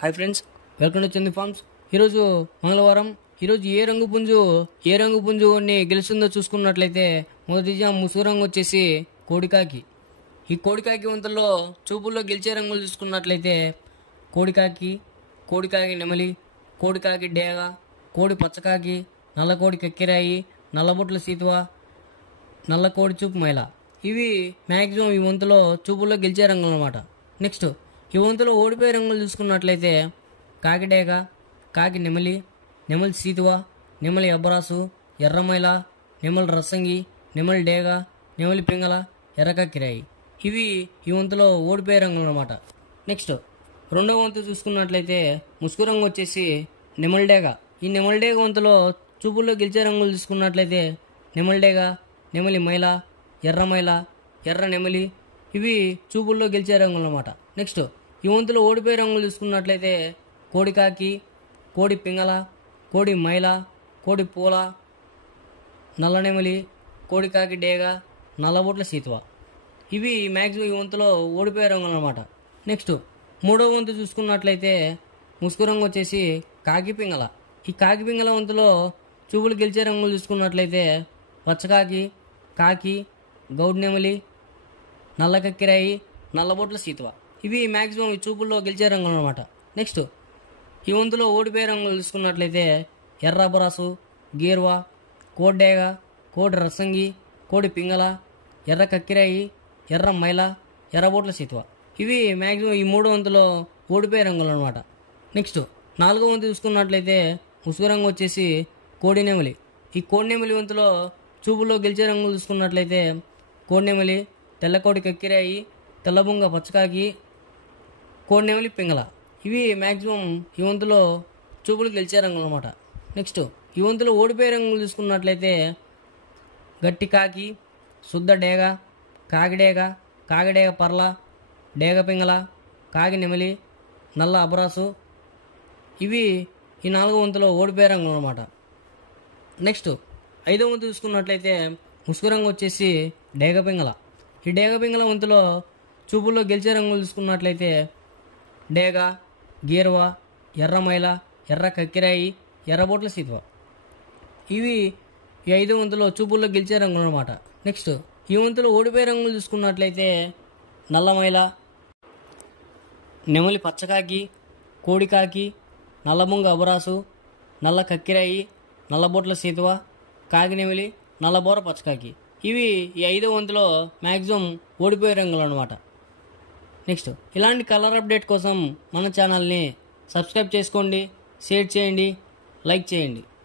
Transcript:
Hi friends, welcome to Chandu farms. ఈరోజు మంగళవారం. ఈరోజు ఏ రంగు పుంజు గెలుస్తుందో చూసుకున్నట్లయితే మొదటిగా ముసుగు రంగు వచ్చేసి కోడికాకి. ఈ కోడికాకి వంతల్లో చూపుల్లో గెలిచే రంగులు చూసుకున్నట్లయితే కోడికాకి నెమలి, కోడికాకి డేగ, కోడి పచ్చకాకి, నల్ల కోడి కక్కిరాయి, నల్లబొట్ల సీతువ, నల్ల కోడి చూపు మైల. ఇవి మ్యాక్సిమం ఈ వంతులో చూపుల్లో గెలిచే రంగులు అన్నమాట. నెక్స్ట్ ఈ వంతులో ఓడిపోయే రంగులు చూసుకున్నట్లయితే కాకి డేగ, కాకి నెమలి, నెమలి సీతువ, నెమలి అబ్బరాసు, ఎర్రమైల, నెమలి రసంగి, నెమలి డేగ, నెమలి పింగళ, ఎర్రకక్కిరాయి. ఇవి ఈ వంతులో ఓడిపోయే రంగులు అన్నమాట. నెక్స్ట్ రెండవ వంతు చూసుకున్నట్లయితే ముసుగు రంగు వచ్చేసి నెమలి డేగ. ఈ నెమలి డేగ వంతులో చూపుల్లో గెలిచే రంగులు చూసుకున్నట్లయితే నెమలి డేగ, నెమలి మైల, ఎర్రమైల, ఎర్ర నెమలి. ఇవి చూపుల్లో గెలిచే రంగులు అన్నమాట. నెక్స్ట్ ఈ వంతులో ఓడిపోయే రంగులు చూసుకున్నట్లయితే కోడికాకి, కోడి పింగళ, కోడి మైల, కోడి పూల, నల్ల నెమలి, కోడికాకి డేగ, నల్లబొట్ల సీతువ. ఇవి మ్యాక్సిమం ఈ వంతులో ఓడిపోయే రంగులు అన్నమాట. నెక్స్ట్ మూడవ వంతు చూసుకున్నట్లయితే ముసుగు రంగు వచ్చేసి కాకి పింగళ. ఈ కాకి పింగళ వంతులో చూపులు గెలిచే రంగులు చూసుకున్నట్లయితే పచ్చకాకి, కాకి, గౌడ్ నెమలి, నల్ల కక్కిరాయి, నల్లబొట్ల సీతువ. ఇవి మ్యాక్సిమం ఈ చూపుల్లో గెలిచే రంగులు అనమాట. నెక్స్ట్ ఈ వంతులో ఓడిపోయే రంగులు చూసుకున్నట్లయితే ఎర్ర అబ్బరాసు, గీర్వా, కోడి డేగ, కోడి రసంగి, కోడి పింగళ, ఎర్ర కక్కిరాయి, ఎర్ర మైల, ఎర్రబొట్ల సీతువ. ఇవి మ్యాక్సిమం ఈ మూడు వంతులో ఓడిపోయే రంగులు అనమాట. నెక్స్ట్ నాలుగో వంతు చూసుకున్నట్లయితే ముసుగు రంగు వచ్చేసి కోడి నెమలి. ఈ కోడి నెమలి వంతులో చూపుల్లో గెలిచే రంగులు చూసుకున్నట్లయితే కోడి నెమలి, తెల్లకోడి కక్కిరాయి, తెల్లబొంగ పచ్చకాకి, కోడి నెమలి పింగళ. ఇవి మ్యాక్సిమం ఈ వంతులో చూపులు గెలిచే రంగులు అనమాట. నెక్స్ట్ ఈ వంతులో ఓడిపోయే రంగులు చూసుకున్నట్లయితే గట్టి కాకి, శుద్ధ డేగ, కాకిడేగ, కాకిడేగ పర్ల, డేగ పింగళ, కాకి నెమలి, నల్ల అబరాసు. ఇవి ఈ నాలుగో వంతులో ఓడిపోయే రంగులు అనమాట. నెక్స్ట్ ఐదో వంతు చూసుకున్నట్లయితే ముసుగు రంగు వచ్చేసి డేగ పింగళ. ఈ డేగ పింగళ వంతులో చూపుల్లో గెలిచే రంగులు చూసుకున్నట్లయితే డేగ, గీర్వా, ఎర్రమైల, ఎర్ర కక్కిరాయి, ఎర్రబొట్ల సీతువ. ఇవి ఈ ఐదో వంతులో చూపుల్లో గెలిచే రంగులు అనమాట. నెక్స్ట్ ఈ వంతులో ఓడిపోయే రంగులు చూసుకున్నట్లయితే నల్లమైల, నెమలి పచ్చకాకి, కోడికాకి, నల్లబొంగ అబరాసు, నల్ల కక్కిరాయి, నల్లబొట్ల సీతువ, కాకి నెమలి, నల్లబోర పచ్చకాకి. ఇవి ఈ ఐదో వంతులో మ్యాక్సిమం ఓడిపోయే రంగులు అనమాట. నెక్స్ట్ ఇలాంటి కలర్ అప్డేట్ కోసం మన ఛానల్ని సబ్స్క్రైబ్ చేసుకోండి, షేర్ చేయండి, లైక్ చేయండి.